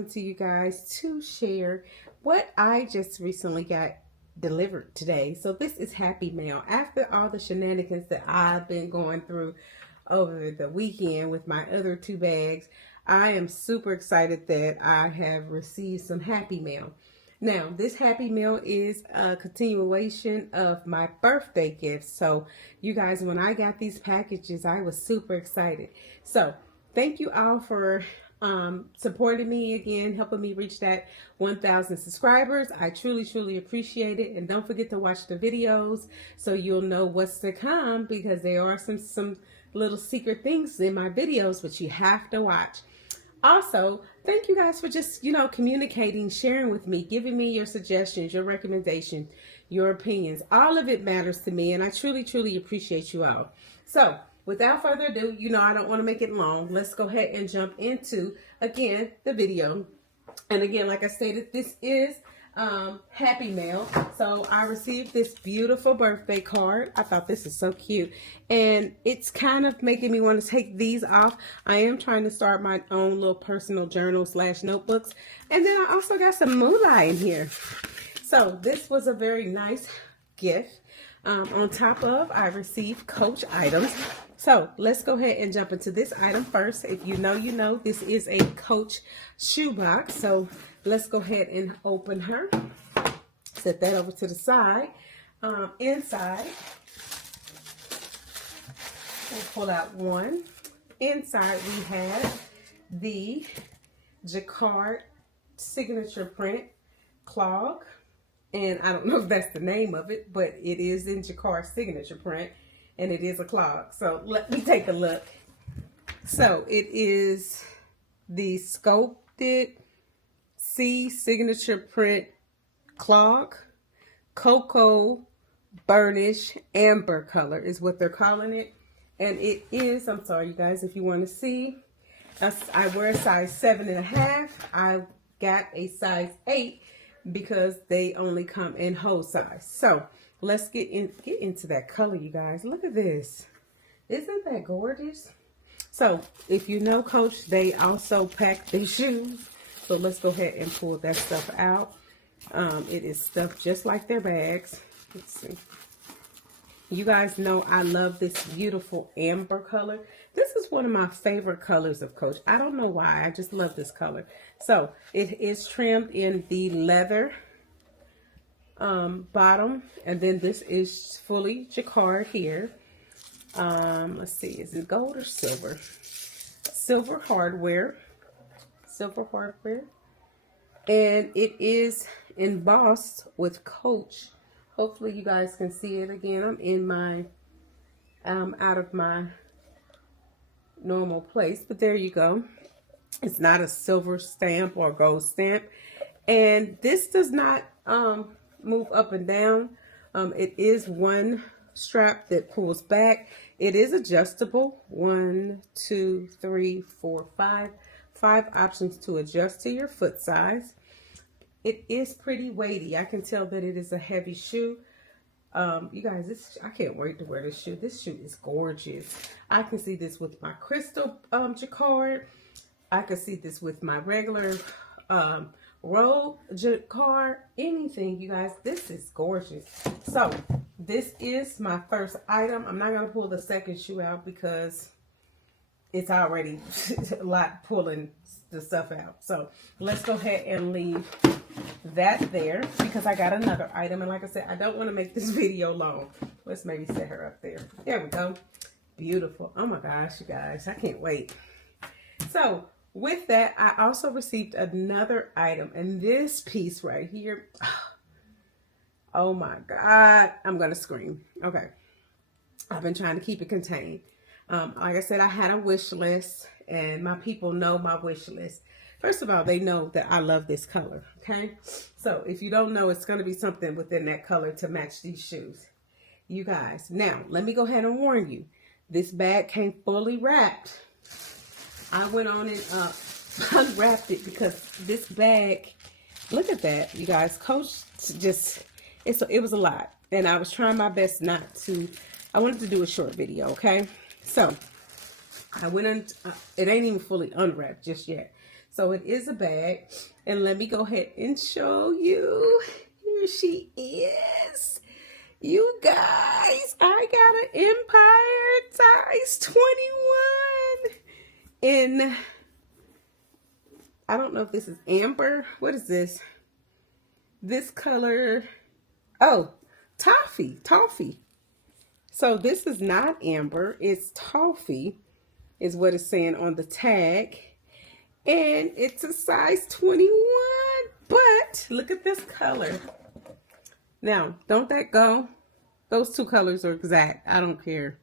coming to you guys to share what I just recently got delivered today. So this is Happy Mail. After all the shenanigans that I've been going through over the weekend with my other two bags, I am super excited that I have received some Happy Mail. Now, this Happy Meal is a continuation of my birthday gift. So, you guys, when I got these packages, I was super excited. So, thank you all for supporting me again, helping me reach that 1,000 subscribers. I truly, truly appreciate it. And don't forget to watch the videos so you'll know what's to come, because there are some little secret things in my videos, but you have to watch. Also, thank you guys for just, communicating, sharing with me, giving me your suggestions, your recommendations, your opinions. All of it matters to me, and I truly, truly appreciate you all. So, without further ado, I don't want to make it long. Let's go ahead and jump into, again, the video. And again, like I stated, this is Happy Mail. So I received this beautiful birthday card. I thought this is so cute, and it's kind of making me want to take these off. I am trying to start my own little personal journal / notebooks, and then I also got some moolah in here. So this was a very nice gift. On top of, I received Coach items. So let's go ahead and jump into this item first. If you know, this is a Coach shoebox. So let's go ahead and open her. Set that over to the side. Inside, we'll pull out one. Inside, we have the Jacquard signature print clog. And I don't know if that's the name of it, but it is in Jacquard signature print, and it is a clog. So let me take a look. So it is the Sculpted C signature print clog, cocoa burnish amber color is what they're calling it. And it is, I'm sorry you guys, if you want to see, I wear a size 7.5. I got a size 8 because they only come in whole size. So let's get into that color, you guys. Look at this. Isn't that gorgeous? So if you know Coach, they also pack their shoes. So let's go ahead and pull that stuff out. It is stuffed just like their bags. Let's see. You guys know I love this beautiful amber color. This is one of my favorite colors of Coach. I don't know why. I just love this color. So it is trimmed in the leather bottom. And then this is fully jacquard here. Let's see. Is it gold or silver? Silver hardware. Silver hardware. And it is embossed with Coach. Hopefully you guys can see it. Again, I'm in my, out of my normal place, but there you go. It's not a silver stamp or gold stamp. And this does not move up and down. It is one strap that pulls back. It is adjustable. 1, 2, 3, 4, 5. 5 options to adjust to your foot size. It is pretty weighty. I can tell that it is a heavy shoe. You guys, I can't wait to wear this shoe. This shoe is gorgeous. I can see this with my crystal jacquard. I can see this with my regular robe jacquard. Anything, you guys. This is gorgeous. So this is my first item. I'm not going to pull the second shoe out because it's already a lot pulling the stuff out. So let's go ahead and leave that there because I got another item. And like I said, I don't want to make this video long. Let's maybe set her up there. There we go. Beautiful. Oh my gosh, you guys. I can't wait. So with that, I also received another item. And this piece right here. Oh my God. I'm going to scream. Okay. I've been trying to keep it contained. Like I said, I had a wish list, and my people know my wish list. First of all, they know that I love this color, okay? So if you don't know, it's going to be something within that color to match these shoes. You guys, now, let me go ahead and warn you. This bag came fully wrapped. I went on and unwrapped it because this bag, look at that, you guys. Coach just, it was a lot. And I was trying my best not to, I wanted to do a short video, okay? So I went on, it ain't even fully unwrapped just yet. So it is a bag. And let me go ahead and show you. Here she is. You guys, I got an Empire size 21 in, I don't know if this is amber. What is this? This color, oh, toffee. So this is not amber, it's toffee is what it's saying on the tag. And it's a size 21, but look at this color. Now, don't that go? Those two colors are exact. I don't care.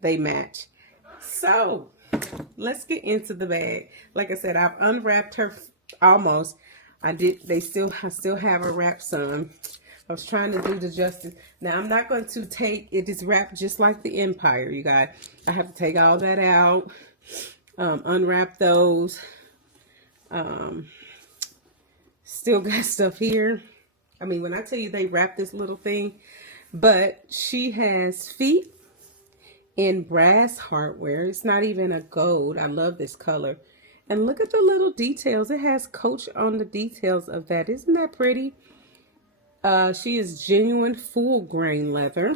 They match. So, let's get into the bag. Like I said, I've unwrapped her almost. I still have her wrapped some. I was trying to do the justice. Now, I'm not going to take, it is wrapped just like the Empire, you guys. I have to take all that out, unwrap those. Still got stuff here. I mean, when I tell you they wrap this little thing, but she has feet in brass hardware. It's not even a gold. I love this color. And look at the little details. It has Coach on the details of that. Isn't that pretty? She is genuine full grain leather.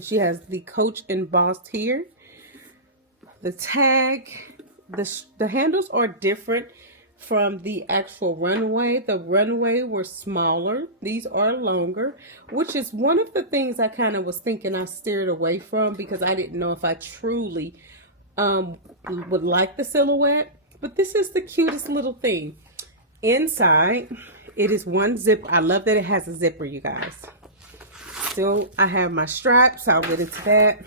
She has the Coach embossed here. The tag, the handles are different from the actual runway. The runway were smaller. These are longer, which is one of the things I kind of was thinking I steered away from because I didn't know if I truly would like the silhouette. But this is the cutest little thing. Inside, it is one zip. I love that it has a zipper, you guys. Still, I have my straps. I'll get into that.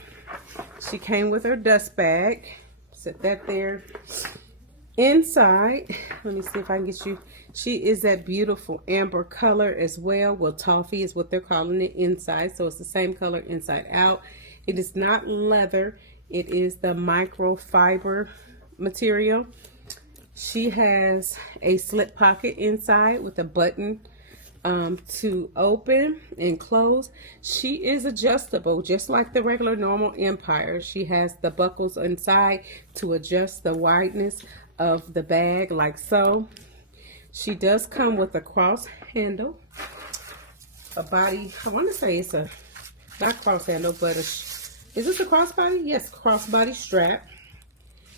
She came with her dust bag. Set that there. Inside, let me see if I can get you. She is that beautiful amber color as well. Well, toffee is what they're calling it inside. So it's the same color inside out. It is not leather. It is the microfiber material. She has a slip pocket inside with a button to open and close. She is adjustable just like the regular normal Empire. She has the buckles inside to adjust the wideness of the bag like so. She does come with a cross handle, a body, I want to say it's a, not cross handle, but is this a crossbody? Yes, crossbody strap.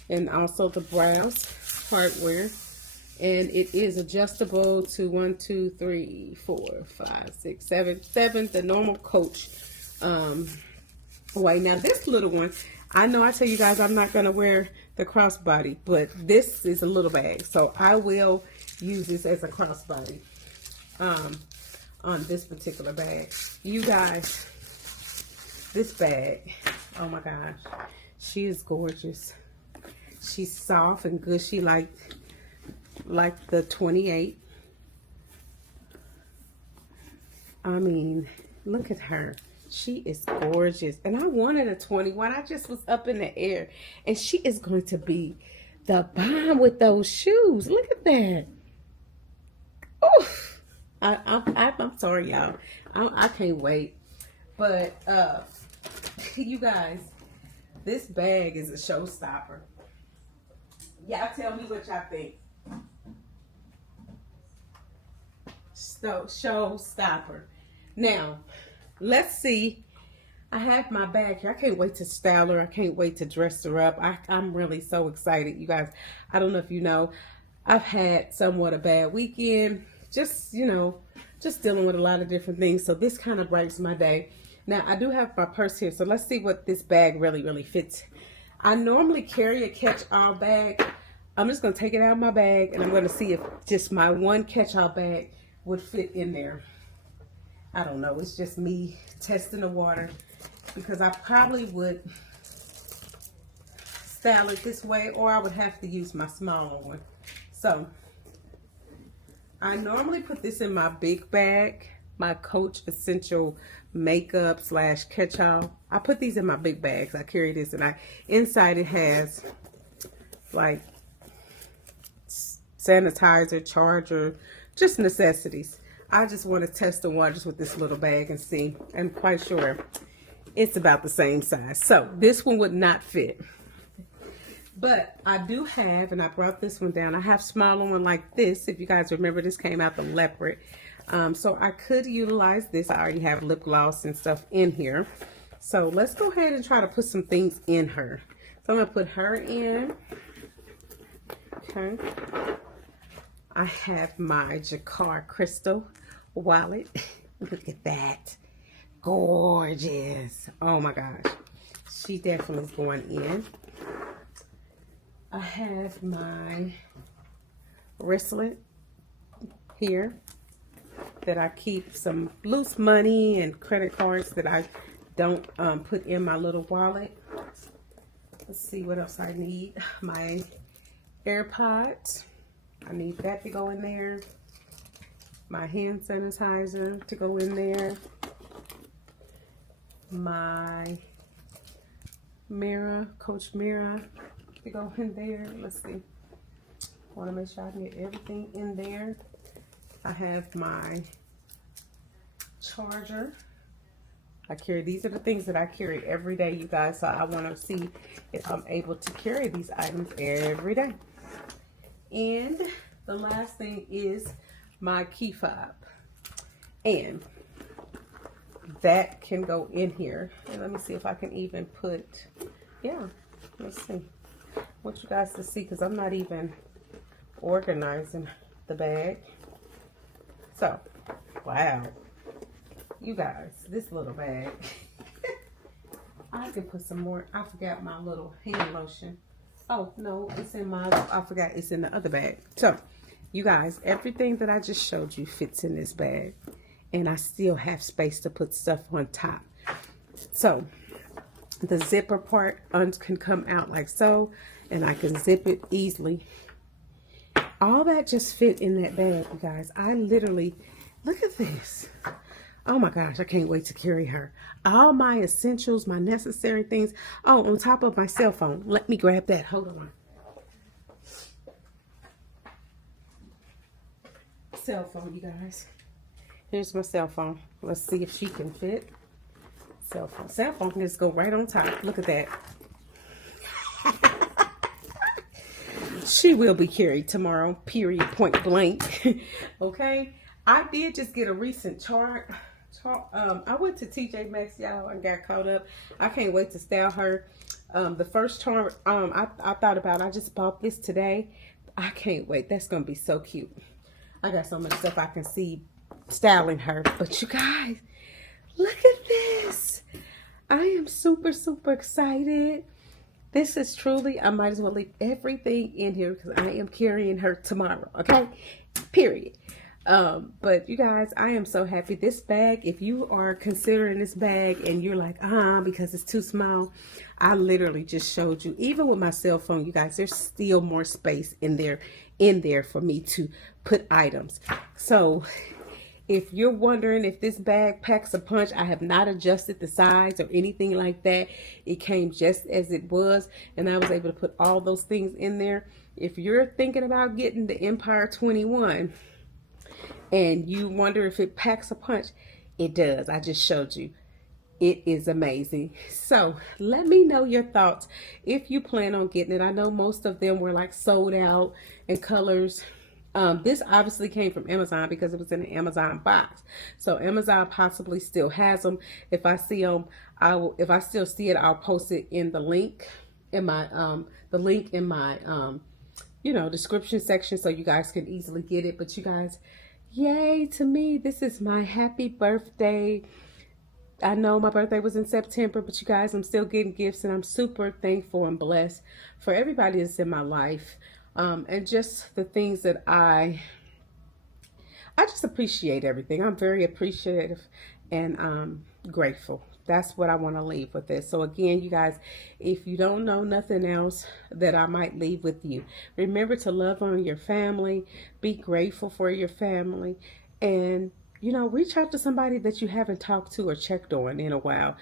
And also the brass hardware. And it is adjustable to 1, 2, 3, 4, 5, 6, 7, the normal Coach way. Now this little one, I know I tell you guys I'm not going to wear the crossbody, but this is a little bag. So I will use this as a crossbody on this particular bag. You guys, this bag, oh my gosh, she is gorgeous. She's soft and gushy like the 28. I mean, look at her. She is gorgeous. And I wanted a 21. I just was up in the air. And she is going to be the bomb with those shoes. Look at that. Oof. I'm sorry, y'all. I can't wait. But, you guys, this bag is a showstopper. Y'all tell me what y'all think. Showstopper. Now, let's see. I have my bag here. I can't wait to style her. I can't wait to dress her up. I'm really so excited, you guys. I don't know if you know, I've had somewhat a bad weekend. Just, you know, just dealing with a lot of different things. So this kind of breaks my day. Now, I do have my purse here. So let's see what this bag really fits. I normally carry a catch-all bag. I'm just going to take it out of my bag and I'm going to see if just my one catch-all bag would fit in there. I don't know. It's just me testing the water because I probably would style it this way or I would have to use my smaller one. So I normally put this in my big bag, my Coach Essential Makeup / catch-all. I put these in my big bags. I carry this and inside it has like sanitizer, charger, just necessities. I just want to test the waters with this little bag and see. I'm quite sure it's about the same size. So this one would not fit. But I do have, and I brought this one down, I have smaller one like this. If you guys remember, this came out the leopard. So I could utilize this. I already have lip gloss and stuff in here. So let's go ahead and try to put some things in her. So I'm going to put her in. Okay. I have my Jacquard Crystal wallet. Look at that. Gorgeous. Oh my gosh. She definitely is going in. I have my wristlet here that I keep some loose money and credit cards that I don't put in my little wallet. Let's see what else I need. My AirPods. I need that to go in there. My hand sanitizer to go in there. My mirror, Coach mirror to go in there. Let's see. I want to make sure I can get everything in there. I have my charger. I carry, these are the things that I carry every day, you guys. So I want to see if I'm able to carry these items every day. And the last thing is my key fob. And that can go in here. And let me see if I can even put, yeah, let's see. I want you guys to see, because I'm not even organizing the bag. So, wow. You guys, this little bag. I can put some more. I forgot my little hand lotion. Oh, no, it's in my, I forgot it's in the other bag. So, you guys, everything that I just showed you fits in this bag. And I still have space to put stuff on top. So, the zipper part can come out like so. And I can zip it easily. All that just fit in that bag, you guys. I literally, look at this. Oh my gosh, I can't wait to carry her. All my essentials, my necessary things. Oh, on top of my cell phone. Let me grab that. Hold on. Cell phone, you guys. Here's my cell phone. Let's see if she can fit. Cell phone. Cell phone can just go right on top. Look at that. She will be carried tomorrow, period, point blank. Okay. I did just get a recent chart. I went to TJ Maxx, y'all, and got caught up. I can't wait to style her. The first chart I thought about, I just bought this today. I can't wait. That's going to be so cute. I got so much stuff I can see styling her. But you guys, look at this. I am super, super excited. This is truly, I might as well leave everything in here because I am carrying her tomorrow. Okay? Period. But you guys, I am so happy. This bag, if you are considering this bag and you're like, because it's too small, I literally just showed you, even with my cell phone, you guys, there's still more space in there for me to put items. So if you're wondering if this bag packs a punch, I have not adjusted the size or anything like that. It came just as it was, and I was able to put all those things in there. If you're thinking about getting the Empire 21, and you wonder if it packs a punch, it does. I just showed you. It is amazing. So let me know your thoughts if you plan on getting it. I know most of them were like sold out in colors. This obviously came from Amazon because it was in an Amazon box. So Amazon possibly still has them. If I see them, I will. If I still see it, I'll post it in the link in my description section so you guys can easily get it. But you guys, yay to me. This is my happy birthday. I know my birthday was in September, but you guys, I'm still getting gifts and I'm super thankful and blessed for everybody that's in my life. And just the things that I just appreciate everything. I'm very appreciative and grateful. That's what I want to leave with this. So again, you guys, if you don't know nothing else that I might leave with you, remember to love on your family, be grateful for your family, and, reach out to somebody that you haven't talked to or checked on in a while.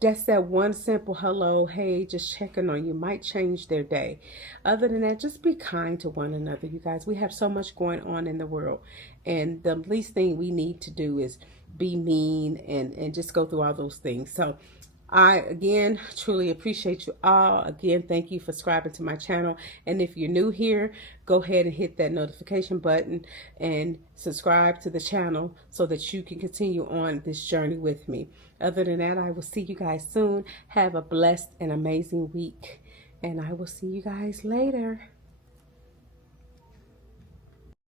Just that one simple hello, hey, just checking on you might change their day. Other than that, just be kind to one another, you guys. We have so much going on in the world, and the least thing we need to do is be mean and just go through all those things. So I, again, truly appreciate you all. Again, thank you for subscribing to my channel. And if you're new here, go ahead and hit that notification button and subscribe to the channel so that you can continue on this journey with me. Other than that, I will see you guys soon. Have a blessed and amazing week. And I will see you guys later.